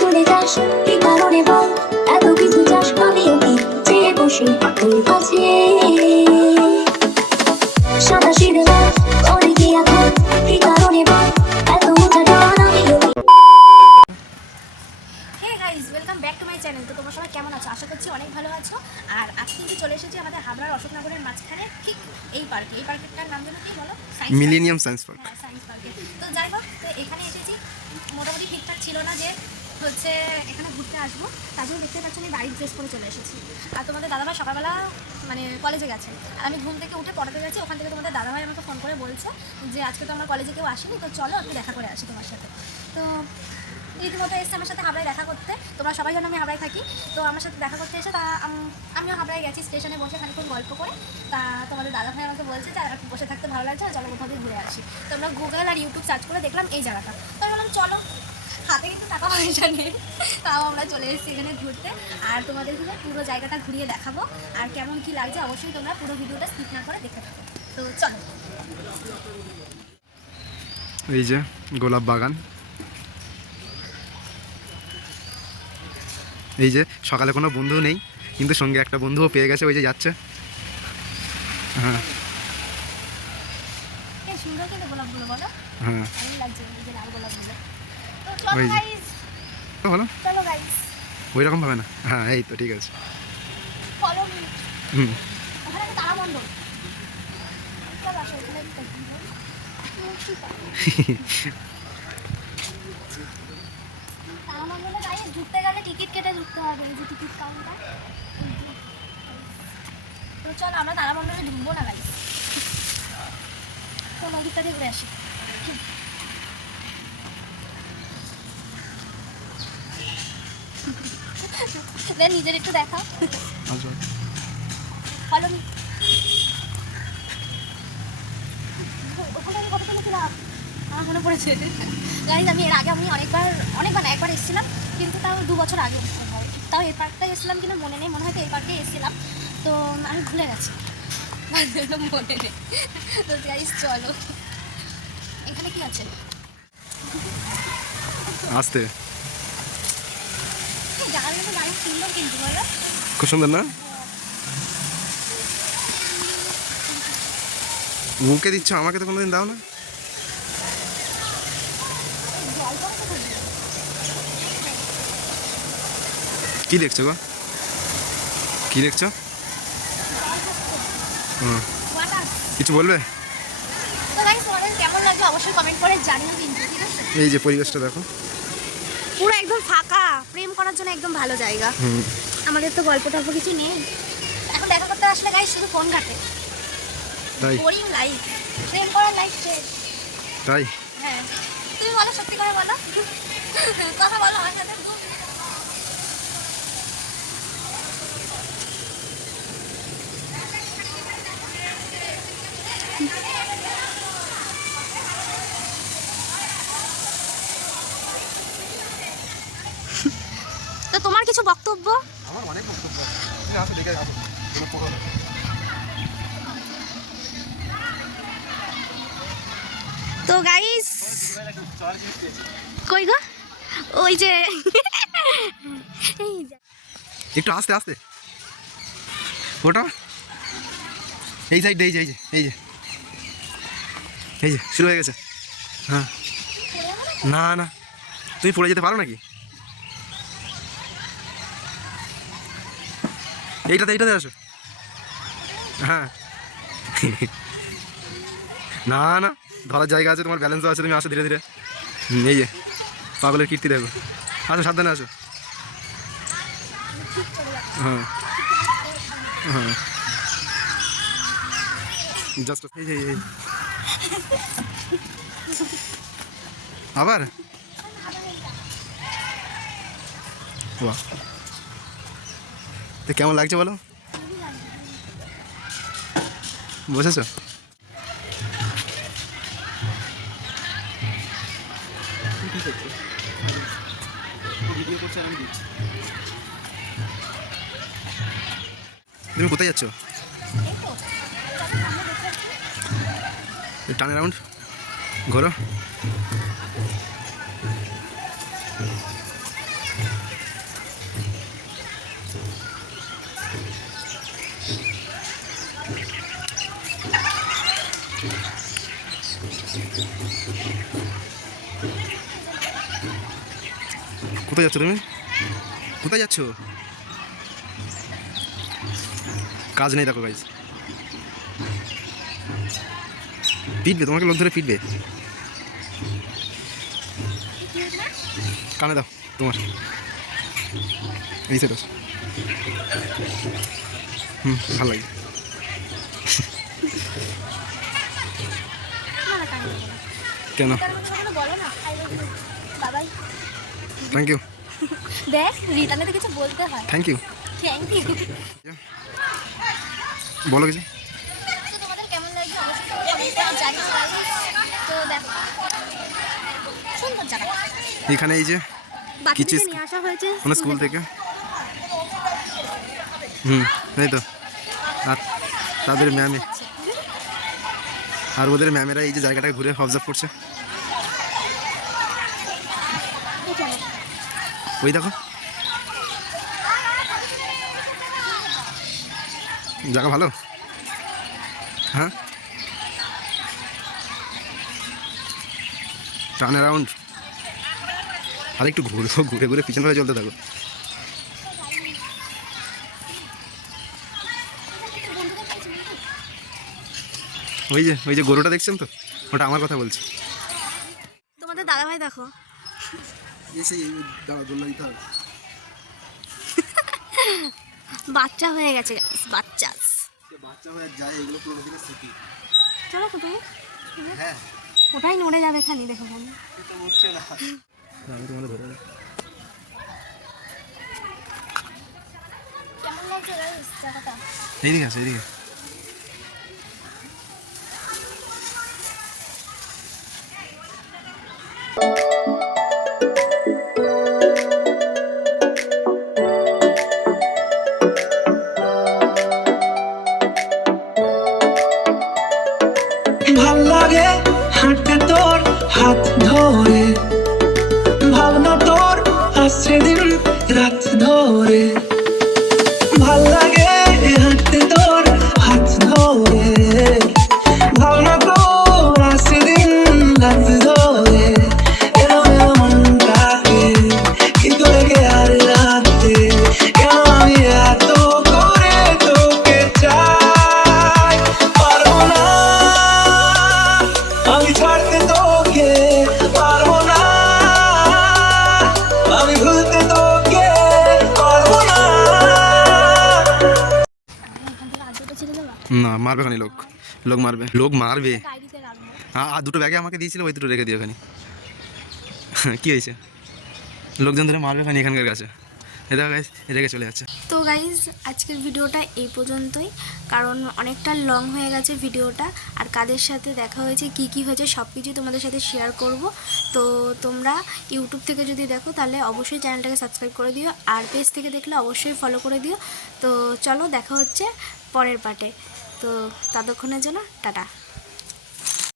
চলে যাস কি কারণে বল? এত কিছু চাস আমিও কি চেয়ে বসি তোর কাছে? সাদা সিধে করে কি এখন কি কারণে বল? এত উঠা টান আমিও কি hey guys welcome back to my channel তো তোমরা সবাই কেমন আছো? আশা করছি অনেক ভালো আছো। আর আজকে কিন্তু চলে এসেছি আমাদের হাবড়ার অশোকনগরের মাঝখানে ঠিক এই পার্কে। এই পার্কের নাম যেন কি বলো? মিলেনিয়াম সায়েন্স পার্ক সায়েন্স পার্কে তো যাই হোক তো এখানে এসেছি। মোটামুটি ঠিকঠাক ছিল না যে হচ্ছে এখানে ঘুরতে আসব। তার জন্য দেখতে পাচ্ছি আমি বাড়ির ড্রেস পরে চলে এসেছি। আর তোমাদের দাদাভাই সকালবেলা মানে কলেজে গেছে। আর আমি ঘুম থেকে উঠে পড়াতে গেছি ওখান থেকে তোমাদের দাদাভাই আমাকে ফোন করে বলছে যে, আজকে তো আমার কলেজে কেউ আসেনি, তো চলো একটু দেখা করে আসি তোমার সাথে। তো রীতিমতো এসছে আমার সাথে হাবড়ায় দেখা করতে, তোমরা সবাই জানো আমি হাবড়ায় থাকি। তো আমার সাথে দেখা করতে এসে তা আমিও হাবড়ায় গেছি স্টেশনে বসে খানিক্ষণ গল্প করে। তা তোমাদের দাদা ভাই আমাকে বলছে যে, আর বসে থাকতে ভালো লাগছে চলো কোথাও ঘুরে আসি। তো আমরা গুগল আর ইউটিউব সার্চ করে দেখলাম এই জায়গাটা। তো আমি বললাম, চলো। হাতে কিন্তু টাকা পয়সা নেই। তাও আমরা চলে এসেছি এখানে ঘুরতে। আর তোমাদের পুরো জায়গাটা ঘুরিয়ে দেখাবো। আর কেমন কি লাগছে অবশ্যই তোমরা পুরো ভিডিওটা স্কিপ না করে দেখে থাকো। তো চলো। এই যে গোলাপ বাগান। এই যে সকালে কোনো বন্ধু নেই কিন্তু সঙ্গে একটা বন্ধুও পেয়ে গেছে ওই যে যাচ্ছে। হ্যাঁ। হ্যাঁ ভালো লাগছে এই যে লাল গোলাপগুলো তো চলো ওই যে। গাইস ভালো ওই রকম ভাবে না। হ্যাঁ এই তো ঠিক আছে। হুম। ঢুকতে গেলে টিকিট কেটে ঢুকতে হবে যে টিকিট কাউন্টার তো চলো আমরা তারামণ্ডলে ঢুকবো না গাইস তো নদীরটা ঘুরে আসি। নিজের একটু দেখাও। আচ্ছা। ফলো মি ওখানে আমি কত তুলেছিলাম আমার মনে পড়েছে জানি আমি এর আগে আমি অনেকবার অনেকবার একবার এসেছিলাম কিন্তু তাও দু বছর আগে। তাও এই পার্কটাই এসেছিলাম কিনা মনে নেই মনে হয় এই পার্কে এসেছিলাম। তো আমি ভুলে গেছি। মনে নেই। তো গাইস চলো। এখানে কি আছে? আসতে এই জায়গাগুলো তো দারুণ সুন্দর কিন্তু বলো খুব সুন্দর না? ওকে দিচ্ছ আমাকে তো কোনোদিন দাও না। কি দেখছ গো? কি দেখছ? হুম। কিছু বলবে? এই যে পরিবেশটা দেখো। ফাঁকা প্রেম করার জন্য একদম ভালো জায়গা। আমাদের তো গল্প টল্প কিছু নেই। এখন দেখা করতে আসলে গাইস শুধু ফোন ঘাটে। তাই? বোরিং লাইফ প্রেম করার লাইফ শেষ। তাই? হ্যাঁ। তুমি বলো সত্যি করে বলো। কথা বলো আমার সাথে। তো তোমার কিছু বক্তব্য? আমার অনেক বক্তব্য। তো গাইস কই গো? ওই যে। একটু আস্তে আস্তে। ওটা এই সাইড এই যে এই যে এই যে। এই যে শুরু হয়ে গেছে। হ্যাঁ। না না। তুমি পড়ে যেতে পারো নাকি? এইটাতে এইটাতে আসো। হ্যাঁ। না না, ধরার জায়গা আছে, তোমার ব্যালেন্সও আছে, তুমি আসো ধীরে ধীরে। এই যে, পাগলের কীর্তি দেখো। আসো, সাবধানে আসো। হ্যাঁ। হ্যাঁ। জাস্ট এই। আবার? বাহ। তো কেমন লাগছে বলো? বসেছো? তুমি কোথায় যাচ্ছ? টান অ্যারাউন্ড ঘোরো। কোথায় যাচ্ছ তুমি? কোথায় যাচ্ছ? কাজ নেই দেখো গাইজ পিটবে তোমাকে লোক ধরে পিটবে কানে দাও, তোমার। এই সাইড হুম, ভালো লাগে। বাবাই থ্যাংক ইউ দেখ রিটার্নে তো কিছু বলতে হয়। থ্যাংক ইউ থ্যাংক ইউ বলো কিছু। তোমাদের কেমন লাগছে? অবশ্যই তোমরা কমেন্টে জানিও guys। তো দেখো সুন্দর জায়গা। এখানে এই যে কিছু আসা হয়েছে। কোনো স্কুল থেকে। হুম এই তো। আর তাদের ম্যামে। আর ওদের ম্যামেরা এই যে জায়গাটাকে ঘুরে অবজার্ভ করছে। ওই দেখো। জায়গা ভালো? হ্যাঁ? টার্ন অ্যারাউন্ড আর একটু ঘুরে ঘুরে ঘুরে পিছন চলতে থাকো। ওই যে ওই যে গরুটা দেখছেন তো? ওটা আমার কথা বলছে। তোমাদের দাদাভাই দেখো। বাচ্চা হয়ে গেছে বাচ্চা। বাচ্চা হয়ে যায় এগুলো পুরো দিকে স্মৃতি চলো তো তুমি হ্যাঁ। ওটাই নড়ে যাবে খানি দেখো না। আমি তোমাদের ধরে কেমন লাগছে? আছে এইদিকে। ভালো মারবে খানি লোক। লোক মারবে। লোক মারবে? হ্যাঁ আর দুটো ব্যাগে আমাকে দিয়েছিল, ওই দুটো রেখে দিও খানি কী হয়েছে? লোকজন ধরে মারবে খানি এখানকার কাছে। চলে যাচ্ছে। তো গাইজ আজকের ভিডিওটা এই পর্যন্তই। কারণ অনেকটা লং হয়ে গেছে ভিডিওটা। আর কাদের সাথে দেখা হয়েছে, কি কি হয়েছে সব কিছুই তোমাদের সাথে শেয়ার করব। তো তোমরা ইউটিউব থেকে যদি দেখো, তাহলে অবশ্যই চ্যানেলটাকে সাবস্ক্রাইব করে দিও। আর পেজ থেকে দেখলে অবশ্যই ফলো করে দিও। তো চলো, দেখা হচ্ছে পরের পার্টে তো ততক্ষণের জন্য টাটা।